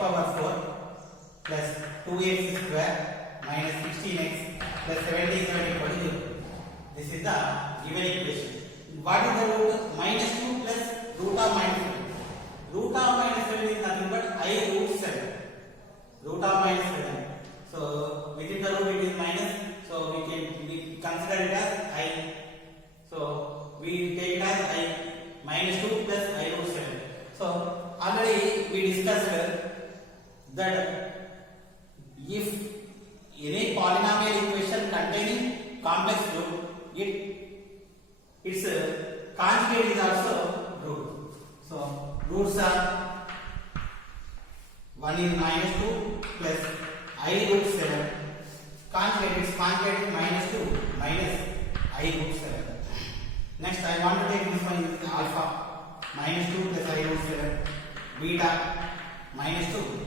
power 4 plus 2x square minus 16x plus 77 equal to 0. This is the given equation. What is the root? Minus 2 plus root of minus 7. Root of minus 7 is nothing but I root 7. Root of minus 7. So within the root it is minus. So we consider it as I. So we take it as I minus 2 plus I root 7. So already we discussed that if any polynomial equation containing complex root, its conjugate is also root. So roots are 1 is minus 2 plus I root 7. Conjugate, its conjugate is minus 2 minus I root 7. Next I want to take this one is alpha minus 2 plus I root 7. Beta minus 2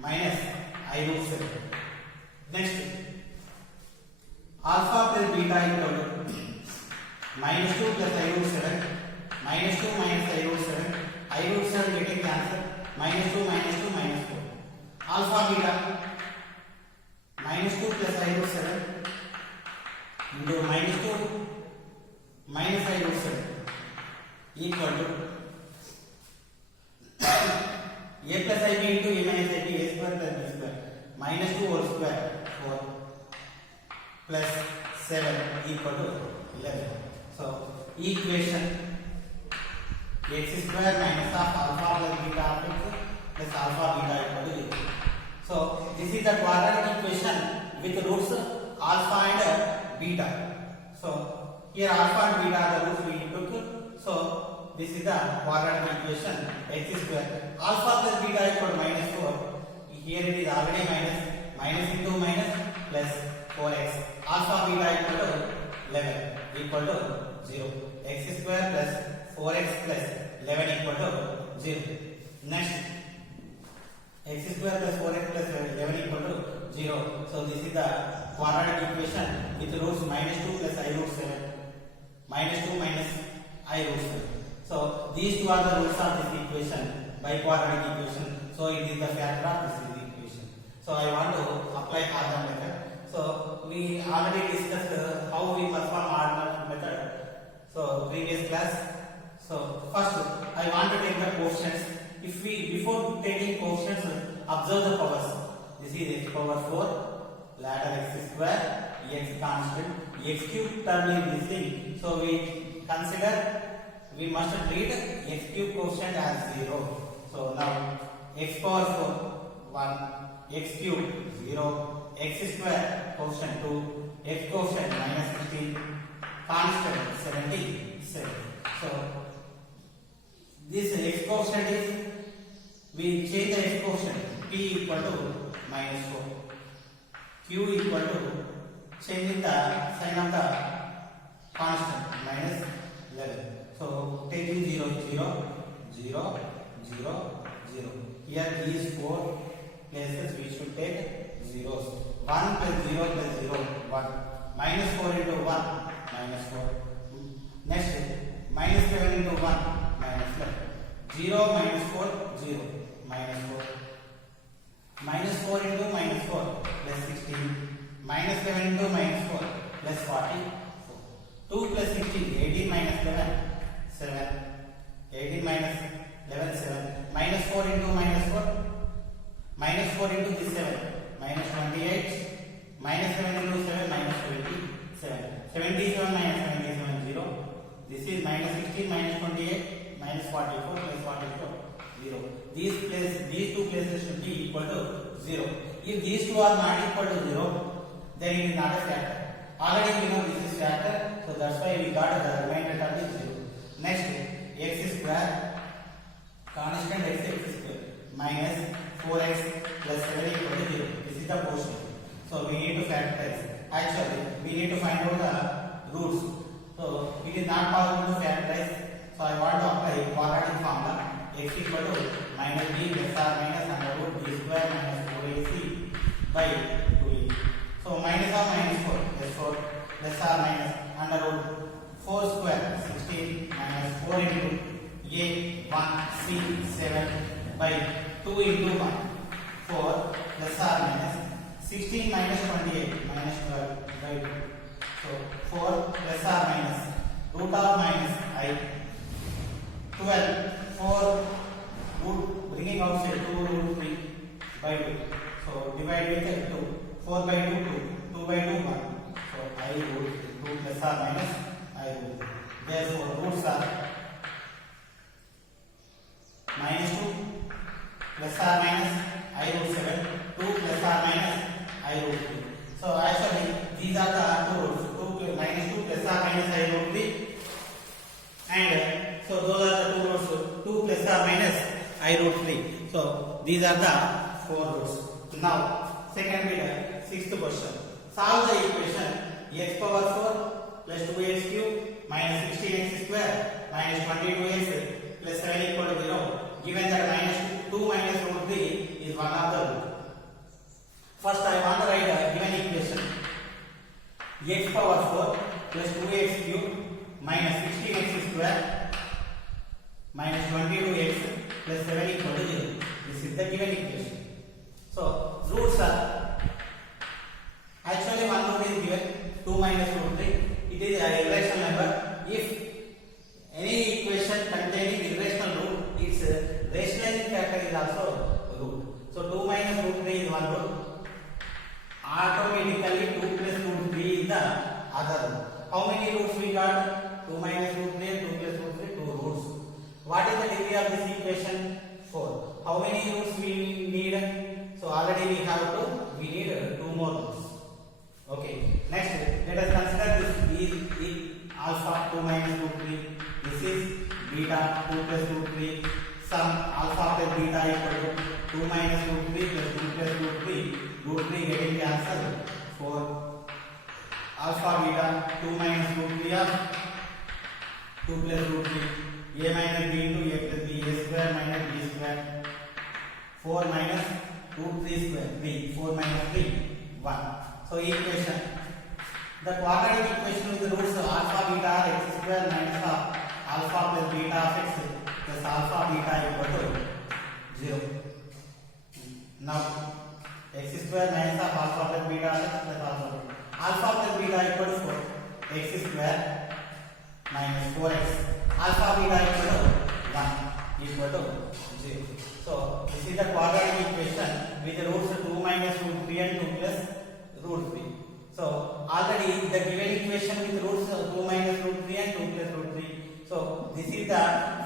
minus I root 7. Next alpha plus beta equal to minus 2 plus I root 7 minus 2 minus I root 7. I root 7 getting cancelled. Minus 2 minus 2 minus 4. Alpha beta minus 2 plus I root 7 into minus 2 minus I root 7 equal to a plus ib into a minus ib, a square plus b square, minus 2 whole square 4 plus 7 equal to 11. So equation x square minus of alpha plus beta of x plus alpha beta equal to 0. So this is the quadratic equation with roots alpha and beta. So here alpha and beta are the roots we took. So this is the quadratic equation x square. Alpha plus beta equal to minus 4. Here it is already minus. Minus into minus plus 4x. Alpha beta equal to 11 equal to 0. X square plus 4x plus 11 equal to 0. Next, x square plus 4x plus 11 equal to 0. So this is the quadratic equation with roots minus 2 plus I root 7. Minus 2 minus I root 7. So these two are the roots of this equation by quadratic equation. So it is the factor of this equation. So I want to apply ordinal method. So we already discussed how we perform ordinal method. So previous class. So first I want to take the quotients. If we before taking quotients observe the powers. This is x power 4, ladder x square, x constant, x cube term in this thing. So we consider we must treat x cube quotient as 0. So now x power 4 1, x cube 0, x square quotient 2, x quotient minus 16, constant 77. So this x quotient is, we change the x quotient, p equal to minus 4, q equal to, changing the sign of the constant, minus 11. So taking 0, 0, 0, 0, 0. Here these 4 places we should take zeros. 1 plus 0 plus 0, 1. Minus 4 into 1, minus 4. Next, minus 7 into 1, minus 11. 0 minus 4, 0, minus 4. Minus 4 into minus 4, plus 16. Minus 7 into minus 4, plus 44. 2 plus 16, 18 minus 11, 7. 18 minus 11, 7. Minus 4 into minus 4, minus 4 into this 7, minus 28. Minus 7 into 7, minus 27. 77 minus 77, 0. This is minus 16 minus 28 minus 44 plus 44, 0. These two places should be equal to 0. If these two are not equal to 0, then it is not a factor. Already we know this is factor, so that's why we got the remainder term is 0. Next, x square, constant x square minus 4x plus 7 equal to 0. This is the quotient. So we need to factorize. Actually, we need to find out the roots. So it is not possible to factorize. So I want to apply quadratic formula. X equal to minus b plus or minus under root b square minus 4ac by 2e. So minus or minus 4 plus 4 plus or minus under root 4 square 16 minus 4 into a 1 c 7 by 2 into 1, 4 plus or minus 16 minus 28 minus 12 by 2. So 4 plus or minus root of minus I 12, 4 root bringing outside 2 root 3 by 2. So divide with 2, 4 by 2, 2, 2 by 2, 1. So I root 2 plus or minus I root 3. Therefore roots are minus 2 plus or minus I root 7, 2 plus or minus I root 3. So actually these are the two roots, 2 minus 2 plus or minus I root 3, and so those are the two roots, 2 plus or minus I root 3. So these are the four roots. Now second bit, sixth question. Solve the equation x power 4 plus 2x cube minus 16x square minus 22x plus 7 equal to 0. Given that minus 2 minus root 3 is one of the root. First I want to write a given equation x power 4 plus 2x cube minus 16x square minus 22x plus 7 equal to 0. This is the given equation. So roots are actually one root is given 2 minus root 3. It is a irrational number. If any equation containing irrational root, its rationalizing factor is also root. So 2 minus root 3 is one root. Automatically 2 plus root 3 is the other root. How many roots we got? 2 minus root 3, 2 plus root 3, 2 roots. What is the degree of this equation? 4. How many roots we need? So already we need 2 more roots. Okay. Next, let us consider this is alpha 2 minus root 3. This is beta 2 plus root 3. Sum alpha plus beta equal to 2 minus root 3 plus 2 plus root 3. Root 3 getting cancelled. 4 alpha beta 2 minus root 3 of 2 plus root 3. A minus b into a plus b. A square minus b square. 4 minus root 3 square. b. 4 minus 3. 1. So equation. The quadratic equation with the roots of alpha beta are x square minus of alpha plus beta of x plus alpha beta equal to 0. Now x square minus of alpha plus beta of x plus alpha plus beta equal to 4. X square minus 4x. Alpha beta equal to 1 equal to 0. So this is the quadratic equation with the roots 2 minus root 3 and 2 plus root 3. So already the given equation with roots 2 minus root 3 and 2 plus root 3. So this is the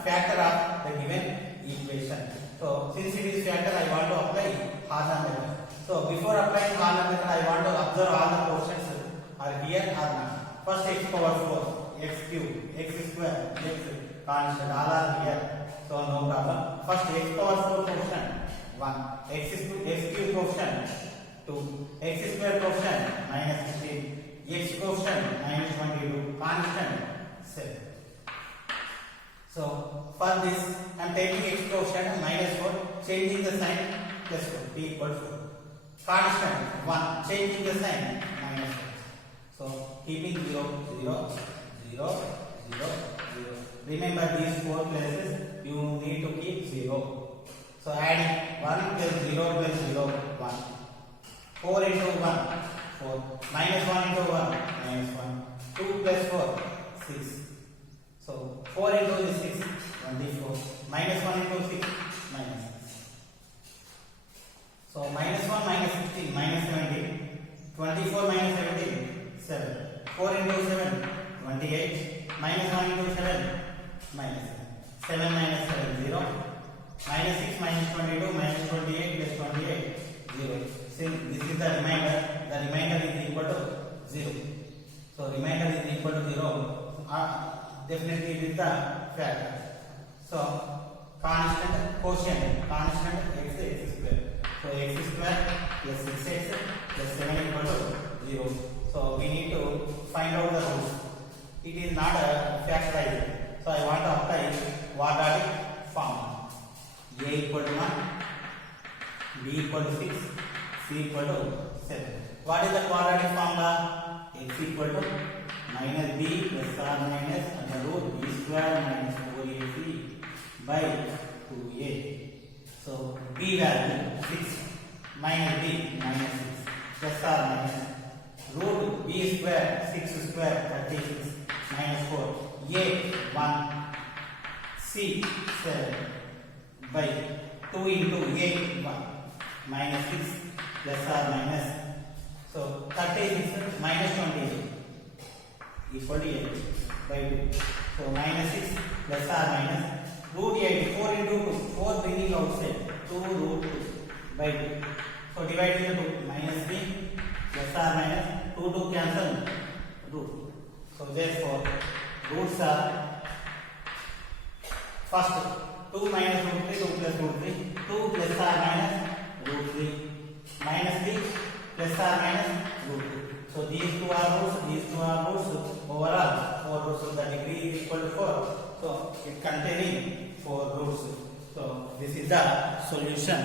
factor of the given equation. So since it is factor, I want to apply Harlan method. So before applying Harlan method, I want to observe all the portions are here or not. First x power 4, x cube, x square, x constant, all are here. So no problem. First x power 4 portion 1, x cube portion 2, x square quotient minus 16, x quotient minus 22, constant 7. So for this I am taking x quotient minus 4, changing the sign plus 4, p equal to 4. Constant 1, changing the sign minus 4. So keeping 0, 0, 0, 0, 0. Remember these 4 places you need to keep 0. So adding 1 plus 0 plus 0, 1. 4 into 1, 4. Minus 1 into 1, minus 1. 2 plus 4, 6. So 4 into 6, 24. Minus 1 into 6, minus 6. So minus 1 minus 16, minus 17. 24 minus 17, 7. 4 into 7, 28. Minus 1 into 7, minus 7. 7 minus 7, 0. Minus 6 minus 22, minus 28 plus 28, 0. Since this is the remainder is equal to 0. So remainder is equal to 0. Definitely it is the factor. So constant quotient, constant x square. So x square plus 6x plus 7 equal to 0. So we need to find out the roots. It is not a factorized. So I want to apply quadratic formula. A equal to 1, b equal to 6, c equal to 7. What is the quadratic formula? X equal to minus b plus or minus under root b square minus 4ac by 2a. So So b value 6 minus b minus 6 plus or minus root b square 6 square 36 minus 4 a 1 c 7 by 2 into a 1 minus 6 plus or minus. So 36 minus 28 equal to 8 by 2. So minus 6 plus or minus root 8 4 into 2 4 bringing outside 2 root 2 by 2. So divided into 2 minus b plus or minus 2 to cancel root. So therefore roots are first 2 minus root 3 2 plus root 3 2 plus or minus root 3 minus 3 plus or minus root 2. So these two are roots, overall 4 roots, so the degree is equal to 4. So it containing 4 roots. So this is the solution.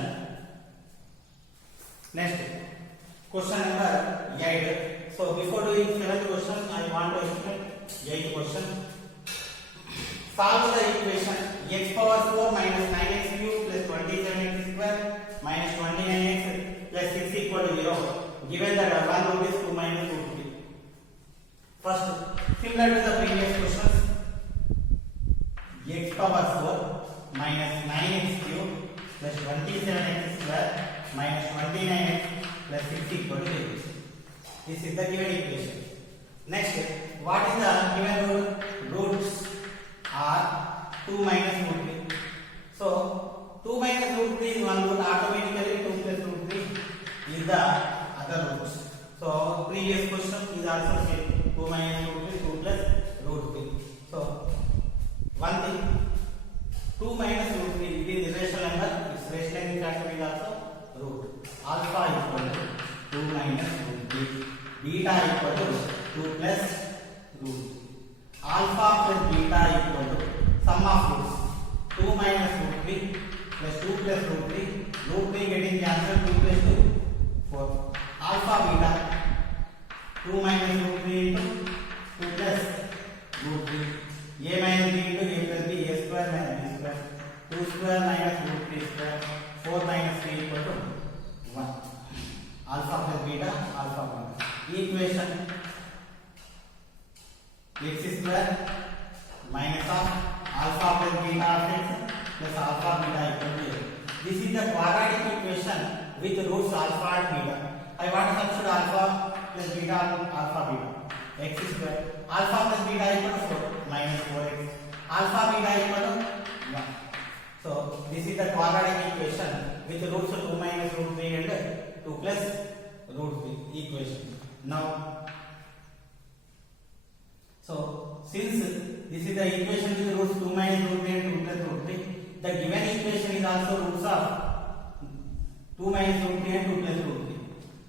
Next question number 8. So before doing 7th question, I want to explain 8th question. Solve the equation x power 4 minus 9x cube plus 27x square minus 29x plus 6 equal to 0. Given that 1 root is 2 minus root 3. First, similar to the previous questions, x power 4 minus 9x cube plus 27x square minus 29x plus 6 equal to 0. This is the given equation. Next, what is the given root? Roots are 2 minus root 3. So 2 minus root 3 is 1 root, automatically 2 plus root 3 is the other roots. So previous question is also same, 2 minus root 3 2 plus root 3. So one thing, 2 minus root 3 it is irrational number, its rational factor is also root. Alpha equal to 2 minus root 3, beta equal to 2 plus root 3. Alpha plus beta equal to sum of roots 2 minus root 3 plus 2 plus root 3, root 3 getting cancelled, 2 plus 2 4. Alpha beta 2 minus root 3 into 2 plus root 3, a minus b into a plus b, a square minus b square, 2 square minus root 3 square, 4 minus 3 equal to 1. Alpha plus beta, alpha beta. Equation x square minus of alpha plus beta of x plus alpha beta equal to 0. This is the quadratic equation with roots alpha and beta. I want to substitute alpha plus beta alpha beta. X square alpha plus beta equal to 4 minus 4x. Alpha beta equal to 1. So this is the quadratic equation with roots 2 minus root 3 and 2 plus root 3 equation. Now, so since this is the equation with roots 2 minus root 3 and 2 plus root 3, the given equation is also roots of 2 minus root 3 and 2 plus root 3.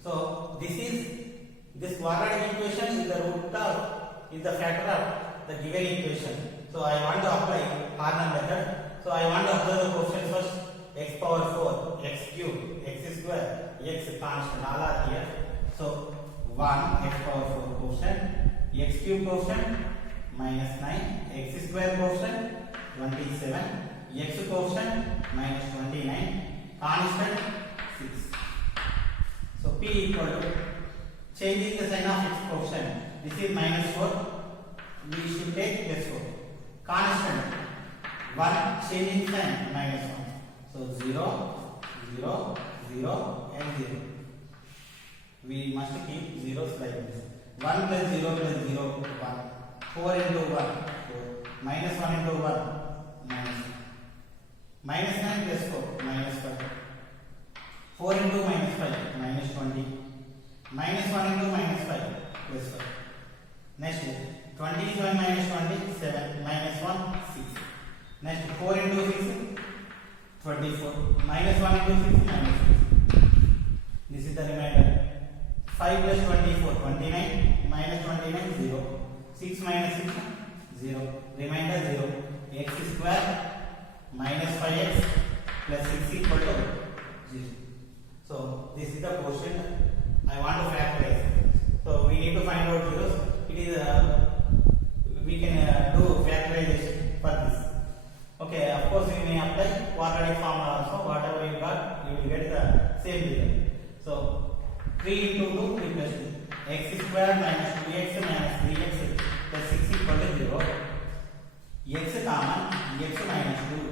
So this quadratic equation is the root of, is the factor of the given equation. So I want to apply Harman method. So I want to observe the quotient first. X power 4, x cube, x square, x constant, all are here. So 1 x power 4 quotient, x cube quotient minus 9, x square quotient 27, x quotient minus 29, constant 6. So p equal to, changing the sign of its quotient, this is minus 4, we should take plus 4. Constant 1, changing sign minus 1. So 0, 0, 0 and 0. We must keep zeros like this. 1 plus 0 plus 0, 1. 4 into 1, 4. Minus 1 into 1, minus 1. Minus 9 plus 4, minus 5. 4 into minus 5, minus 20. Minus 1 into minus 5, plus 5. Next, 27 minus 20, 7. Minus 1, 6. Next, 4 into 6, 24. Minus 1 into 6, minus 6. This is the remainder. 5 plus 24, 29. Minus 29, 0. 6 minus 6, 0. Remainder 0. X square minus 5x plus 6 equal to 0. So this is the quotient I want to factorize. So we need to find out zeros. It is we can do factorization for this. Okay, of course we may apply quadratic formula also. Whatever you same result. So 3 into 2 plus 2. X square minus 2x minus 3x plus 6 equal to 0. X common, x minus 2.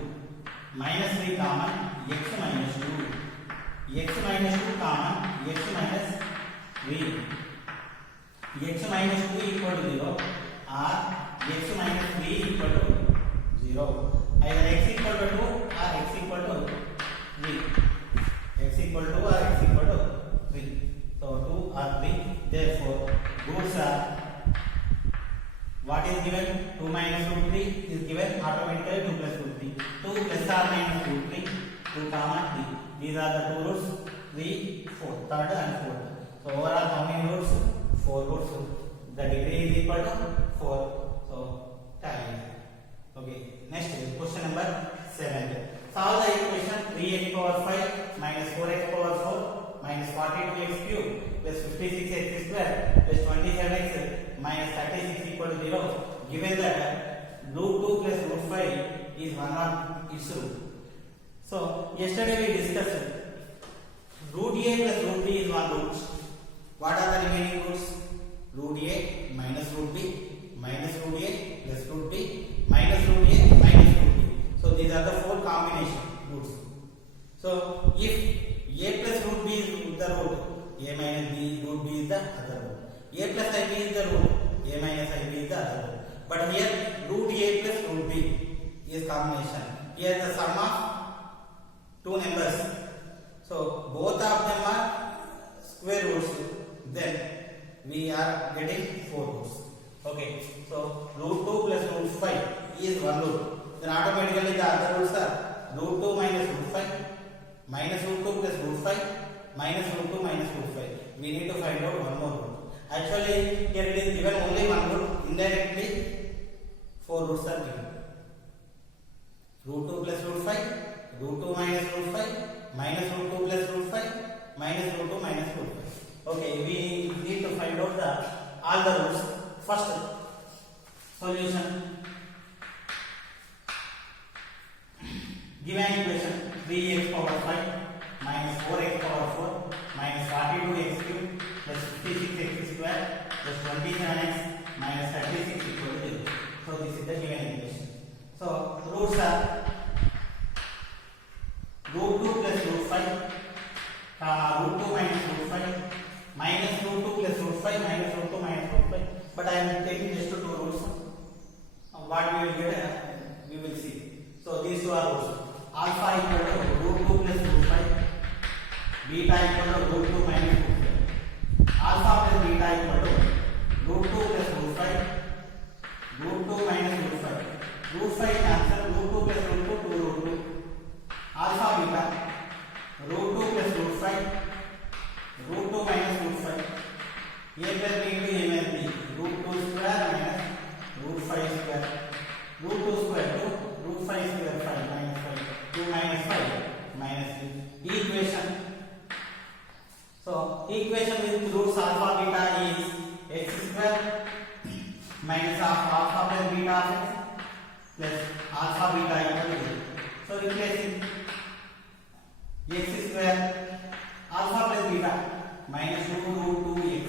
Minus 3 common, x minus 2. X minus 2 common, x minus 3. X minus 2 equal to 0 or x minus 3 equal to 0. Either x equal to 2 or x equal to 3. X equal to or x equal to 3. So 2 or 3. Therefore, roots are what is given? 2 minus root 3 is given automatically 2 plus root 3. 2 plus or minus root 3. 2 comma 3. These are the two roots. 3, 4. Third and fourth. So overall how many roots? 4 roots. The degree is equal to 4. So tally. Okay. Next question number 7. Solve the equation 3x power 5 minus 4x power 4 minus 42x cube plus 56x square plus 27x minus 36 equal to 0. Given that root 2 plus root 5 is one of its root. So yesterday we discussed root a plus root b is one root. What are the remaining roots? Root a minus root b minus root a plus root b minus root a minus root b. So these are the four combination roots. So if a plus root b is the root, a minus b root b is the other root. A plus ib is the root, a minus ib is the other root. But here root a plus root b is combination. Here the sum of two numbers. So both of them are square roots. Then we are getting 4 roots. Okay. So root 2 plus root 5 is one root. Then automatically the other roots are root 2 minus root 5 minus root 2 plus root 5 minus root 2 minus root 5. We need to find out one more root. Actually here it is given only one root. Indirectly 4 roots are given. Root 2 plus root 5, root 2 minus root 5 minus root 2 plus root 5 minus root 2 minus root 5. Okay, we need to find out all the roots. First solution. Given equation 3x power 5 minus 4x power 4 minus 42x cube plus 56x square plus 27x minus 36 equal to 0. So this is the given equation. So roots are root 2 plus root 5 root 2 minus root 5 minus root 2 plus root 5 minus root 2 minus root 5. But I am taking just two roots. What we will get, we will see. So these two are roots. Alpha equal to root 2 plus root 5. Beta equal to root 2 minus root 5. Alpha plus beta equal to root 2 plus root 5. Root 2 minus root 5. Root 5 cancel. Root 2 plus root 2 2 root 2. Alpha beta root 2 plus root 5 root 2 minus root 5. A plus b into a minus b. Root 2 square minus root 5 square. Root 2 square 2. Root 5 square 5 minus 5. 2 minus 5 minus 3. Equation. So equation with roots alpha beta is x square minus alpha plus beta of x plus alpha beta equal to 0. So replacing x square alpha plus beta minus 2 root 2x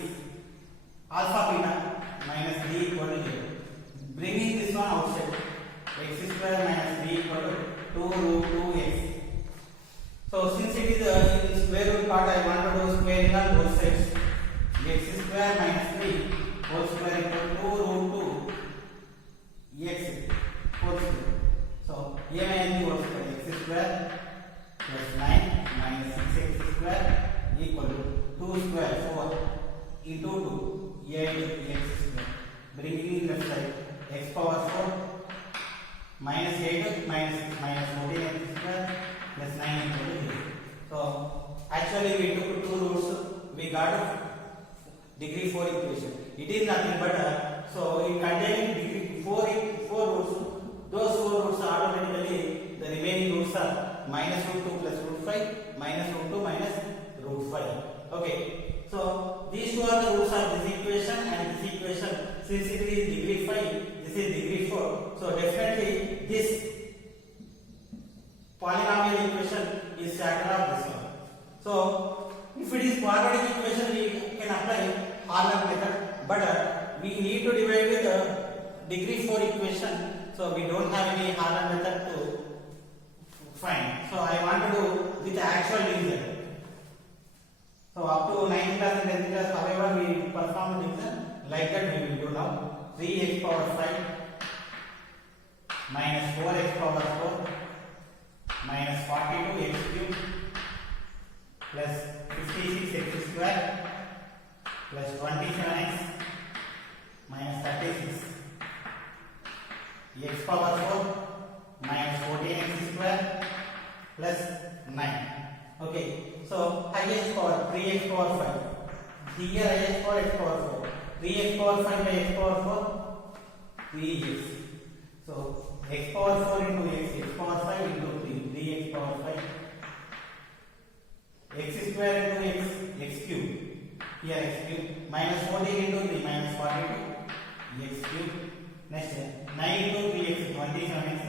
alpha beta minus 3 equal to 0. Bringing this one outside, x square minus 3 equal to 2 root 2x. So since it is in square root part, I want to do square in on both sides. X square minus 3 whole square equal to 2 root 2 x whole square. So a minus b whole square x square plus 9 minus 6x square equal to 2 square 4 into 2 8x square. Bringing in left side x power 4 minus 8 minus 6 minus 14x square plus 9 equal to 0. So actually we took two roots, we got degree 4 equation. It is nothing but so in containing degree 4 roots, those 4 roots are automatically the remaining roots are minus root 2 plus root 5 minus root 2 minus root 5. Okay, so these two are the roots of this equation and this equation. Since it is degree 5, this is degree 4. So definitely this polynomial equation is factor of this one. So if it is quadratic equation, we can apply Harlan method, but we need to divide with degree 4 equation, so we don't have any Harlan method to find. So I want to do with the actual division. So up to 9th class and 10th class, however we perform division, like that we will do now. 3x power 5 minus 4x power 4 minus 42x cube plus 56x square plus 27x minus 36 x power 4 minus 14x square plus 9. Okay, so highest power 3x power 5. Here highest power x power 4. 3x power 5 by x power 4, 3x. So x power 4 into x power 5 into 3, 3x power 5. X square into x cube. Here x cube minus 14 into 3 minus 42 x cube. Next 9 into 3x 27x.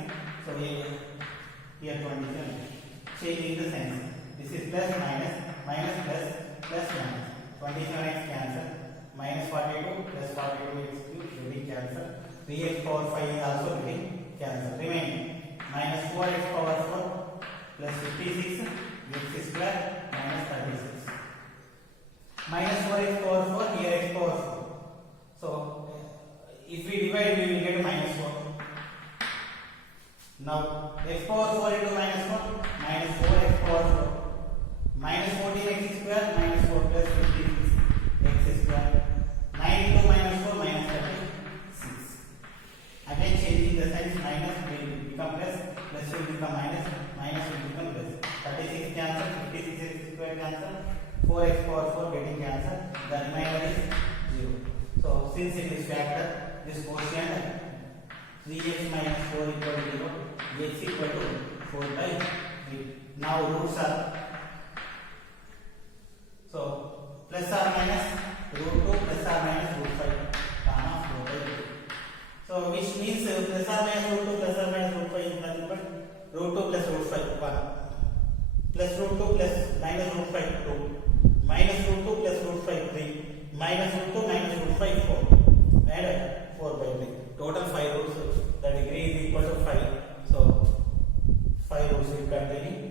So here 27. Changing the signs. This is plus minus minus plus plus minus. 27x cancel. Minus 42 plus 42x cube getting cancel. 3x power 5 is also getting cancel. Remaining minus 4x power 4 plus 56 x square minus 36. Minus 4x power 4, here x power 4. So if we divide, we will get minus 4. Now x power 4 into minus 4, minus 4x power 4. Minus 14x square minus 4 plus 56 x square. 9 into minus 4 minus 36. Again changing the signs, minus will become plus, plus will become minus, minus will become plus. 36 cancel, 56x square cancel, 4x power 4 getting cancel. The remainder is 0. So since it is factor, this quotient 3x minus 4 equal to 0, x equal to 4 by 3. Now roots are, so plus or minus root 2 plus or minus root 5 comma 4 by 3. So which means plus or minus root 2 plus or minus root 5 is nothing but root 2 plus root 5 1 plus root 2 plus minus root 5 2 minus root 2 plus root 5 3 minus root 2 minus root 5 4 and 4 by 3. Total 5 roots. The degree is equal to 5. So 5 roots will continue.